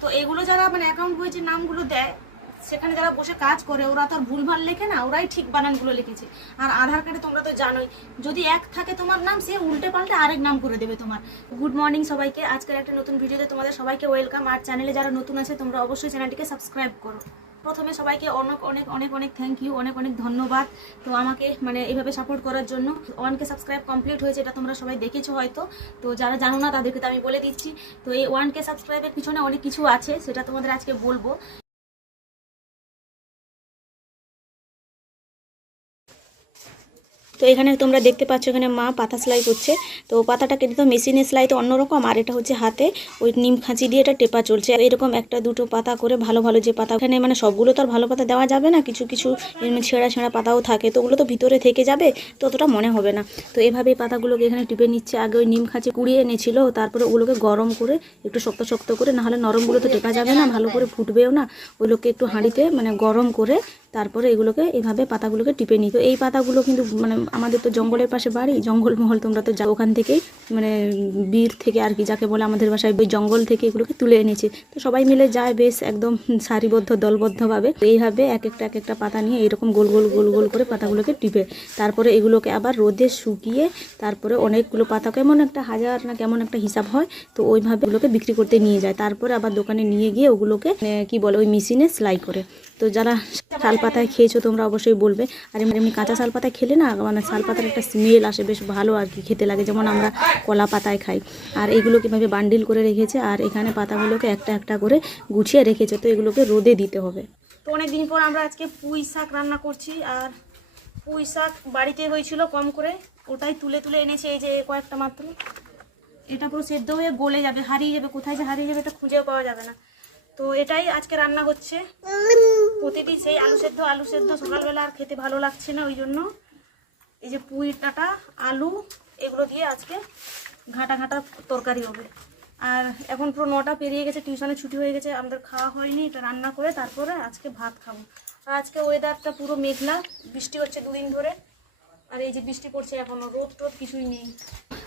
তো এগুলো যারা মানে অ্যাকাউন্ট বইয়ের যে নামগুলো দেয়, সেখানে যারা বসে কাজ করে, ওরা তো আর ভুলভাল লেখে না, ওরাই ঠিক বানানগুলো লিখেছে। আর আধার কার্ডে তোমরা তো জানোই, যদি এক থাকে তোমার নাম, সে উল্টে পাল্টে আরেক নাম করে দেবে তোমার। গুড মর্নিং সবাইকে, আজকের একটা নতুন ভিডিওতে তোমাদের সবাইকে ওয়েলকাম আর চ্যানেলে যারা নতুন আছে, তোমরা অবশ্যই চ্যানেলটিকে সাবস্ক্রাইব করো। প্রথমে সবাইকে অনেক অনেক অনেক অনেক থ্যাংক ইউ অনেক অনেক ধন্যবাদ। তো আমাকে মানে এভাবে সাপোর্ট করার জন্য ওয়ানকে সাবস্ক্রাইব কমপ্লিট হয়েছে, এটা তোমরা সবাই দেখেছ হয়তো। তো যারা জানো না, তাদেরকে তো আমি বলে দিচ্ছি। তো এই ওয়ানকে সাবস্ক্রাইবের পিছনে অনেক কিছু আছে, সেটা তোমাদের আজকে বলব। তো এখানে তোমরা দেখতে পাচ্ছ এখানে মা পাতা সেলাই করছে। তো পাতাটা কিন্তু মেশিনে সেলাই তো অন্যরকম, আর এটা হচ্ছে হাতে। ওই নিম খাঁচি দিয়ে এটা টেপা চলছে। এরকম একটা দুটো পাতা করে ভালো ভালো যে পাতা, এখানে মানে সবগুলো তো আর ভালো পাতা দেওয়া যাবে না। কিছু কিছু ছেঁড়া ছেঁড়া পাতাও থাকে। তো ওগুলো তো ভিতরে থেকে যাবে তো অতটা মনে হবে না। তো এভাবে পাতাগুলোকে এখানে টিপে নিচ্ছে। আগে ওই নিম খাঁচি কুড়িয়ে এনেছিল, তারপরে ওগুলোকে গরম করে একটু শক্ত শক্ত করে, নাহলে নরমগুলো তো টেপা যাবে না, ভালো করে ফুটবেও না। ওগুলোকে একটু হাঁড়িতে মানে গরম করে তারপরে এগুলোকে এইভাবে পাতাগুলোকে টিপে নিই। তো এই পাতাগুলো কিন্তু মানে আমাদের তো জঙ্গলের পাশে বাড়ি, জঙ্গলমহল তোমরা তো যাও ওখান থেকেই মানে বীর থেকে আর কি, যাকে বলে আমাদের বাসায় ওই জঙ্গল থেকে এগুলোকে তুলে এনেছে। তো সবাই মিলে যায় বেশ একদম সারিবদ্ধ, দলবদ্ধভাবে। এইভাবে এক একটা এক একটা পাতা নিয়ে এরকম গোল গোল গোল গোল করে পাতাগুলোকে টিপে। তারপরে এগুলোকে আবার রোদে শুকিয়ে তারপরে অনেকগুলো পাতা, কেমন একটা হাজার না কেমন একটা হিসাব হয়, তো ওইভাবে ওগুলোকে বিক্রি করতে নিয়ে যায়। তারপরে আবার দোকানে নিয়ে গিয়ে ওগুলোকে মানে কি বলে, ওই মেশিনে সেলাই করে। তো যারা শাল পাতায় খেয়েছো, তোমরা অবশ্যই বলবে। আর এমনি এমনি কাঁচা শাল পাতায় খেলে না মানে শাল পাতার একটা স্মেল আসে, বেশ ভালো আর কি, খেতে লাগে। যেমন আমরা কলা পাতায় খাই। আর এগুলো কীভাবে বান্ডিল করে রেখেছে, আর এখানে পাতাগুলোকে একটা একটা করে গুছিয়ে রেখেছে, তো এগুলোকে রোদে দিতে হবে। তো অনেক দিন পর আমরা আজকে পুঁই শাক রান্না করছি, আর পুঁই শাক বাড়িতে হয়েছিল কম করে, ওটাই তুলে তুলে এনেছে এই যে কয়েকটা মাত্র। এটা পুরো সেদ্ধ হয়ে গলে যাবে, হারিয়ে যাবে। কোথায় যে হারিয়ে যাবে এটা খুঁজেও পাওয়া যাবে না। তো এটাই আজকে রান্না হচ্ছে। প্রতিদিন সেই আলু সেদ্ধ আলু সেদ্ধ সকালবেলা আর খেতে ভালো লাগছে না ওই জন্য এই যে পুঁই ডাঁটা, আলু, এগুলো দিয়ে আজকে ঘাটা ঘাটা তরকারি হবে। আর এখন পুরো নটা পেরিয়ে গেছে, টিউশনে ছুটি হয়ে গেছে, আমাদের খাওয়া হয়নি, এটা রান্না করে তারপরে আজকে ভাত খাব। আর আজকে ওয়েদারটা পুরো মেঘলা, বৃষ্টি হচ্ছে দুদিন ধরে, আর এই যে বৃষ্টি পড়ছে এখনও রোদ টোদ কিছুই নেই।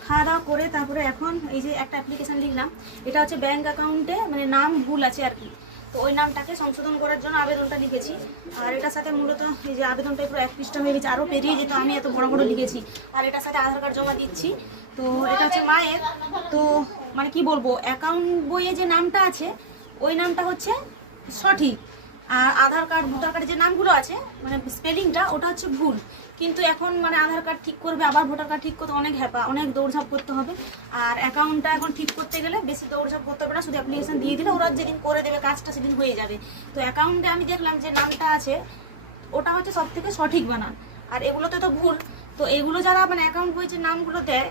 খাওয়া দাওয়া করে তারপরে এখন এই যে একটা অ্যাপ্লিকেশন লিখলাম, এটা হচ্ছে ব্যাংক অ্যাকাউন্টে মানে নাম ভুল আছে আর কি। তো ওই নামটাকে সংশোধন করার জন্য আবেদনটা লিখেছি। আর এটার সাথে মূলত এই যে আবেদনটা পুরো এক পৃষ্ঠা হয়ে গেছে আরও পেরিয়ে যেত, আমি এত বড় বড় লিখেছি। আর এটার সাথে আধার কার্ড জমা দিচ্ছি। তো এটা হচ্ছে মায়ের। তো মানে কি বলব অ্যাকাউন্ট বইয়ে যে নামটা আছে, ওই নামটা হচ্ছে সঠিক। আর আধার কার্ড, ভোটার কার্ডে যে নামগুলো আছে মানে স্পেলিংটা, ওটা হচ্ছে ভুল। কিন্তু এখন মানে আধার কার্ড ঠিক করবে, আবার ভোটার কার্ড ঠিক করতে অনেক হ্যাপা অনেক দৌড়ঝাঁপ করতে হবে। আর অ্যাকাউন্টটা এখন ঠিক করতে গেলে বেশি দৌড়ঝাঁপ করতে হবে না, শুধু অ্যাপ্লিকেশন দিয়ে দিলে ওরা যেদিন করে দেবে কাজটা সেদিন হয়ে যাবে। তো অ্যাকাউন্টে আমি দেখলাম যে নামটা আছে, ওটা হচ্ছে সব থেকে সঠিক বানান। আর এগুলোতে তো ভুল, তো এগুলো যারা মানে অ্যাকাউন্ট বইয়ের যে নামগুলো দেয়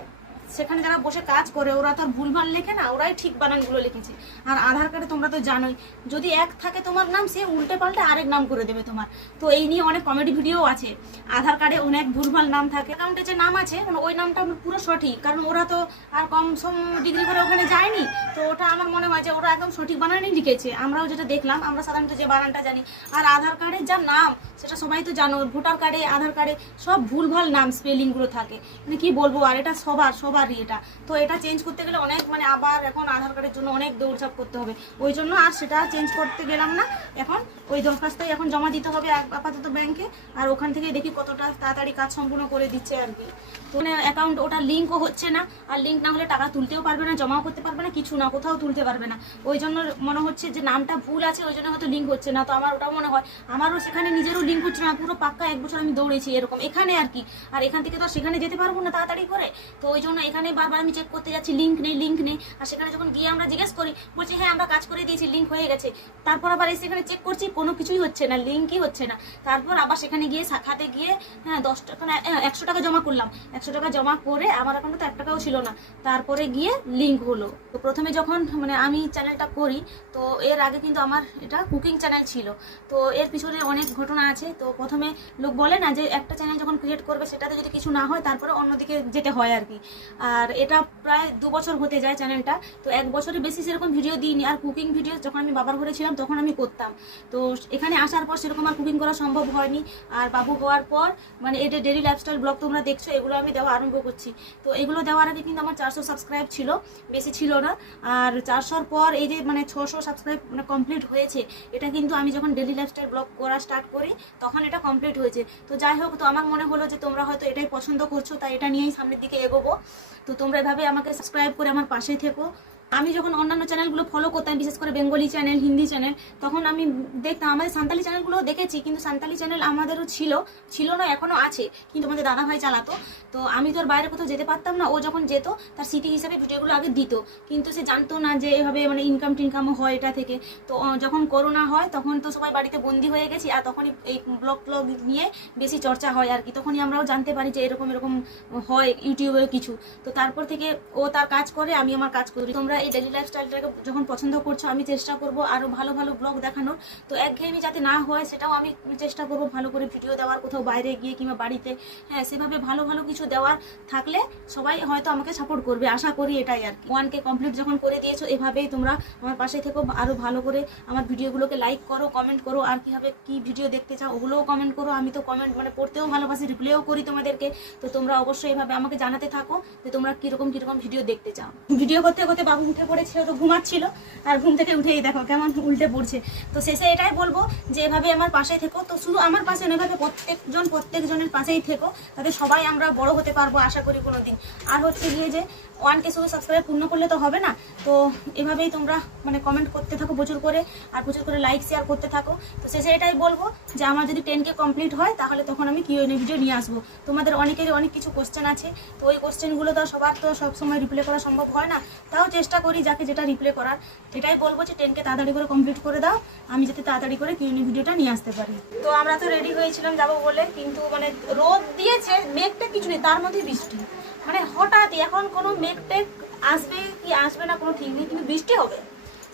সেখানে যারা বসে কাজ করে, ওরা তো ভুলভাল লেখে না, ওরাই ঠিক বানানগুলো লিখেছে। আর আধার কার্ডে তোমরা তো জানোই, যদি এক থাকে তোমার নাম, সে উল্টে পাল্টে আরেক নাম করে দেবে তোমার। তো এই নিয়ে অনেক কমেডি ভিডিও আছে। আধার কার্ডে অনেক ভুলভাল নাম থাকে। অ্যাকাউন্টে যে নাম আছে মানে ওই নামটা পুরো সঠিক, কারণ ওরা তো আর কম সম ডিগ্রি করে ওখানে যায়নি। তো ওটা আমার মনে হয় যে ওরা একদম সঠিক বানানই লিখেছে। আমরাও যেটা দেখলাম, আমরা সাধারণত যে বানানটা জানি। আর আধার কার্ডের যা নাম, সেটা সবাই তো জানো, ভোটার কার্ডে, আধার কার্ডে সব ভুলভাল নাম স্পেলিংগুলো থাকে। মানে কি বলব, আর এটা সবার সবার সবারই এটা। তো এটা চেঞ্জ করতে গেলে অনেক মানে আবার এখন আধার কার্ডের জন্য অনেক দৌড়ঝাঁপ করতে হবে। ওই জন্য আর সেটা চেঞ্জ করতে গেলাম না। এখন ওই দরখাস্তই এখন জমা দিতে হবে আপ- আপাতত ব্যাংকে আর ওখান থেকে দেখি কতটা তাড়াতাড়ি কাজ সম্পূর্ণ করে দিচ্ছে আর কি। তো মানে অ্যাকাউন্ট ওটা লিঙ্কও হচ্ছে না। আর লিঙ্ক না হলে টাকা তুলতেও পারবে না, জমাও করতে পারবে না, কিছু না, কোথাও তুলতে পারবে না। ওই জন্য মনে হচ্ছে যে নামটা ভুল আছে, ওই জন্য হয়তো লিঙ্ক হচ্ছে না। তো আমার ওটাও মনে হয়, আমারও সেখানে নিজেরও লিঙ্ক হচ্ছে না। পুরো পাক্কা এক বছর আমি দৌড়েছি এরকম। এখানে আর কি। আর এখান থেকে তো সেখানে যেতে পারব না তাড়াতাড়ি করে। তো ওই জন্য এখানে বারবার আমি চেক করতে যাচ্ছি লিঙ্ক নেই লিঙ্ক নেই। আর সেখানে যখন গিয়ে আমরা জিজ্ঞেস করি, বলছে হ্যাঁ আমরা কাজ করে দিয়েছি লিঙ্ক হয়ে গেছে। তারপর আবার এসে এখানে চেক করছি, কোনো কিছুই হচ্ছে না লিঙ্কই হচ্ছে না। তারপর আবার সেখানে গিয়ে শাখাতে গিয়ে হ্যাঁ দশ টাকা একশো টাকা জমা করলাম। একশো টাকা জমা করে আমার অ্যাকাউন্টে তো এক টাকাও ছিল না। তারপরে গিয়ে লিঙ্ক হলো। তো প্রথমে যখন মানে আমি চ্যানেলটা করি, তো এর আগে কিন্তু আমার এটা কুকিং চ্যানেল ছিল। তো এর পিছনে অনেক ঘটনা আছে। তো প্রথমে লোক বলে না যে, একটা চ্যানেল যখন ক্রিয়েট করবে, সেটাতে যদি কিছু না হয়, তারপরে অন্যদিকে যেতে হয় আর কি। আর এটা প্রায় দু বছর হতে যায় চ্যানেলটা তো এক বছরের বেশি সেরকম ভিডিও দিইনি। আর কুকিং ভিডিও যখন আমি বাবার ঘরে ছিলাম, তখন আমি করতাম। তো এখানে আসার পর সেরকম আর কুকিং করা সম্ভব হয়নি। আর বাবু হওয়ার পর মানে এটা ডেলি লাইফস্টাইল ব্লগ তোমরা দেখছ, এগুলো আমি দেওয়া আরম্ভ করছি। তো এগুলো দেওয়ার আগে কিন্তু আমার চারশো সাবস্ক্রাইব ছিল, বেশি ছিল না। আর চারশোর পর এই যে মানে ছশো সাবস্ক্রাইব মানে কমপ্লিট হয়েছে, এটা কিন্তু আমি যখন ডেলি লাইফস্টাইল ব্লগ করা স্টার্ট করি, তখন এটা কমপ্লিট হয়েছে। তো যাই হোক, তো আমার মনে হলো যে তোমরা হয়তো এটাই পছন্দ করছ, তাই এটা নিয়েই সামনের দিকে এগোবো। তো তোমরা এভাবে আমাকে সাবস্ক্রাইব করে আমার পাশে থেকো। আমি যখন অন্যান্য চ্যানেলগুলো ফলো করতাম, বিশেষ করে বেঙ্গলি চ্যানেল, হিন্দি চ্যানেল, তখন আমি দেখতাম, আমাদের সান্তালি চ্যানেলগুলো দেখেছি, কিন্তু সান্তালি চ্যানেল আমাদেরও ছিল ছিল না এখনও আছে, কিন্তু আমাদের দাদা ভাই চালাতো। তো আমি তো আর বাইরে কোথাও যেতে পারতাম না, ও যখন যেত, তার স্মৃতি হিসাবে ভিডিওগুলো আগে দিত, কিন্তু সে জানতো না যে এভাবে মানে ইনকাম টিনকামও হয় এটা থেকে। তো যখন করোনা হয়, তখন তো সবাই বাড়িতে বন্দি হয়ে গেছি, আর তখনই এই ব্লগ ব্লগ নিয়ে বেশি চর্চা হয় আর কি। তখনই আমরাও জানতে পারি যে এরকম এরকম হয় ইউটিউবে কিছু। তো তারপর থেকে ও তার কাজ করে, আমি আমার কাজ করি। তোমরা এই ডেলি লাইফস্টাইলটাকে যখন পছন্দ করছ, আমি চেষ্টা করব আরও ভালো ভালো ব্লগ দেখানোর। তো একঘেয়েমি যাতে না হয়, সেটাও আমি চেষ্টা করব ভালো করে ভিডিও দেওয়ার, কোথাও বাইরে গিয়ে কিংবা বাড়িতে। হ্যাঁ সেভাবে ভালো ভালো কিছু দেওয়ার থাকলে সবাই হয়তো আমাকে সাপোর্ট করবে, আশা করি এটাই আর ওয়ানকে কমপ্লিট যখন করে দিয়েছ, এভাবেই তোমরা আমার পাশে থেকো আরও ভালো করে আমার ভিডিওগুলোকে লাইক করো কমেন্ট করো, আর কীভাবে কি ভিডিও দেখতে চাও ওগুলোও কমেন্ট করো। আমি তো কমেন্ট মানে পড়তেও ভালোবাসি রিপ্লাইও করি তোমাদেরকে। তো তোমরা অবশ্যই এভাবে আমাকে জানাতে থাকো যে তোমরা কীরকম কীরকম ভিডিও দেখতে চাও। ভিডিও করতে করতে বাবু উঠে পড়েছে তো ঘুমাচ্ছিল। আর ঘুম থেকে উঠেই দেখো কেমন উল্টে পড়ছে। তো শেষে এটাই বলব যে, এভাবে আমার পাশে থেকো। তো শুধু আমার পাশে এভাবে প্রত্যেকজন, প্রত্যেকজনের পাশেই থেকো। তাতে সবাই আমরা বড় হতে পারব, আশা করি কোনো দিন আর হচ্ছে গিয়ে যে ওয়ানকে শুধু সাবস্ক্রাইব পূর্ণ করলে তো হবে না। তো এভাবেই তোমরা মানে কমেন্ট করতে থাকো প্রচুর করে। আর প্রচুর করে লাইক শেয়ার করতে থাকো। তো শেষে এটাই বলব যে, আমার যদি টেনকে কমপ্লিট হয়, তাহলে তখন আমি কিউএনএ ভিডিও নিয়ে আসব। তোমাদের অনেকেরই অনেক কিছু কোশ্চেন আছে। তো ওই কোশ্চেনগুলো তো সবার তো সবসময় রিপ্লে করা সম্ভব হয় না। তাও চেষ্টা করি যাকে যেটা রিপ্লে করার। এটাই বলব যে টেনকে তাড়াতাড়ি করে কমপ্লিট করে দাও, আমি যাতে তাড়াতাড়ি করে কিউএনএ ভিডিওটা নিয়ে আসতে পারি। তো আমরা তো রেডি হয়েছিলাম যাব বলে, কিন্তু মানে রোদ দিয়েছে, মেঘটা কিছু নেই, তার মধ্যে বৃষ্টি। মানে হঠাৎই এখন কোনো মেঘ টেঘ আসবে কি আসবে না কোনো ঠিক নেই, কিন্তু বৃষ্টি হবে।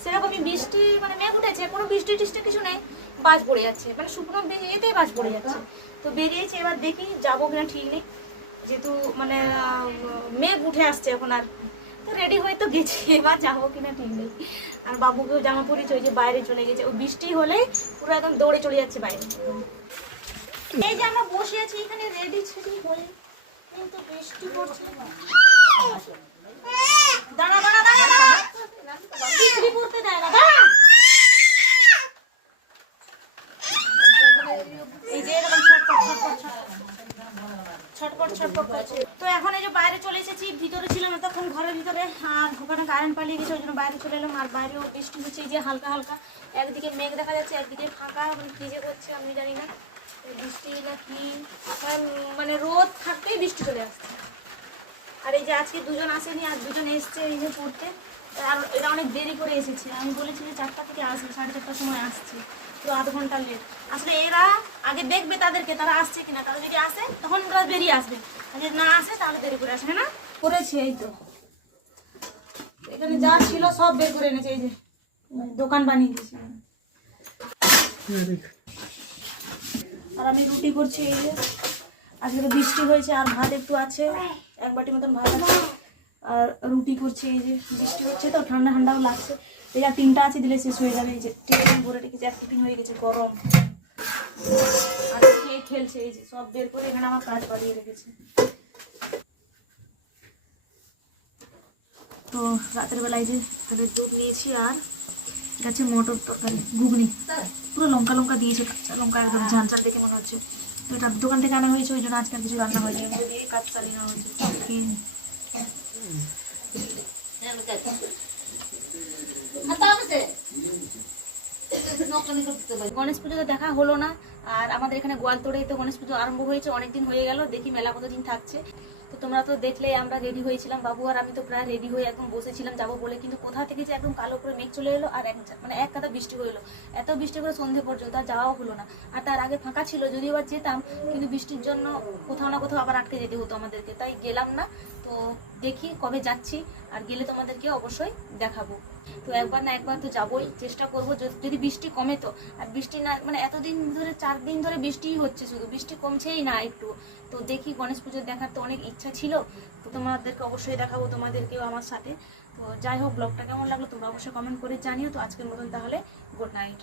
সেরকমই বৃষ্টি মানে মেঘ উঠেছে, কোনো বৃষ্টি টিষ্টি কিছু নেই বাজ পড়ে যাচ্ছে। মানে শুকনো এতেই বাজ পড়ে যাচ্ছে। তো বেরিয়েছে, এবার দেখি যাব কিনা ঠিক নেই। যেহেতু মানে মেঘ উঠে আসছে এখন আর। তো রেডি হয়ে তো গেছি, এবার যাব কিনা ঠিক নেই আর বাবুকেও জামা পরিয়েছে ওই বাইরে চলে গেছে, ও বৃষ্টি হলে পুরো একদম দৌড়ে চলে যাচ্ছে বাইরে। এই যে আমরা বসে আছি, এখানে রেডি ছেড়ি হয়ে। কিন্তু বৃষ্টি পড়ছে। দাঁড়া দাঁড়া দাঁড়া দাঁড়া। বিক্রি করতে দেয় না, দাঁড়া এই যে এরকম ছটপট ছটপট ছটপট ছটপট করছে। তো এখন এই যে বাইরে চলে এসেছি ভিতরে ছিলাম তখন ঘরের ভিতরে আর ওখানে কারেন্ট পালিয়ে গেছে ওই জন্য বাইরে চলে এলাম আর বাইরেও বৃষ্টি হচ্ছে যে হালকা হালকা। একদিকে মেঘ দেখা যাচ্ছে একদিকে ফাঁকা মানে কি যে করছে আমি জানি না। বৃষ্টি না কি মানে, রোদ থাকতেই বৃষ্টি চলে আসছে। আর এই যে আজকে দুজন আসেনি আর দুজন এসছে এই যে পড়তে আর এরা অনেক দেরি করে এসেছে। আমি বলেছি যে চারটা থেকে আসবে সাড়ে চারটার সময় আসছে। তো আধ ঘণ্টা লেট আসলে এরা আগে দেখবে তাদেরকে, তারা আসছে কিনা, তারা যদি আসে, তখন ওরা বেরিয়ে আসবে। আর যদি না আসে, তাহলে দেরি করে আসবে না? করেছি, এই তো। এখানে যা ছিল সব বের করে এনেছে, এই যে, দোকান বানিয়ে দিয়েছে। আর আমি রুটি করছি, এই যে। আজকে তো বৃষ্টি হয়েছে, আর ভাত একটু আছে, এক বাটি মতন ভাত আছে। আর রুটি করছে, এই যে বৃষ্টি হচ্ছে তো, ঠান্ডা ঠান্ডাও লাগছে। এই আর তিনটা আছে দিলে শেষ হয়ে যাবে, এই যে টিফিন, ভরে রেখেছি এক টিফিন হয়ে গেছে, গরম। আর খেয়ে খেলছে এই যে সব বের করে এখানে আমার কাজ বাড়িয়ে রেখেছে। তো রাতের বেলায় যে তাদের দুধ নিয়েছি আর হচ্ছে মটর তরকারি, ঘুগনি। পুরো লঙ্কা লঙ্কা দিয়েছে, কাঁচা লঙ্কা একদম ঝাল দেখে মনে হচ্ছে। তো এটা দোকান থেকে আনা হয়েছে, ওই জন্য আজকে কিছু রান্না দিয়ে কাজ চালিয়ে নেওয়া হয়েছে। গণেশ পুজোতে দেখা হলো না, আর আমাদের এখানে গোয়ালতোড়েই তো গণেশ পুজো আরম্ভ হয়েছে, অনেকদিন হয়ে গেল, দেখি মেলা কতদিন থাকছে। তো তোমরা তো দেখলে আমরা রেডি হয়েছিলাম, বাবু আর আমি তো প্রায় রেডি হয়ে একদম বসেছিলাম যাব বলে, কিন্তু কোথা থেকে যে একদম কালো করে মেঘ চলে এলো, আর এক মানে এক কাদা বৃষ্টি হলো। এত বৃষ্টি করে সন্ধে পর্যন্ত আর যাওয়াও হলো না। আর তার আগে ফাঁকা ছিল, যদিও আবার যেতাম, কিন্তু বৃষ্টির জন্য কোথাও না কোথাও আবার আটকে যেতে হতো আমাদেরকে, তাই গেলাম না। তো দেখি কবে যাচ্ছি, আর গেলে তোমাদেরকে অবশ্যই দেখাবো। তো একবার না একবার তো যাবোই, চেষ্টা করব, যদি বৃষ্টি কমে তো। আর বৃষ্টি না মানে এতদিন ধরে, চার দিন ধরে বৃষ্টিই হচ্ছে শুধু, বৃষ্টি কমছেই না একটু। তো দেখি গণেশ পুজো দেখার তো অনেক ইচ্ছা ছিল, তো তোমাদেরকে অবশ্যই দেখাবো, তোমাদেরকেও আমার সাথে। তো যাই হোক, ব্লগটা কেমন লাগল তোমরা অবশ্যই কমেন্ট করে জানিও। তো আজকের মতন তাহলে গুড নাইট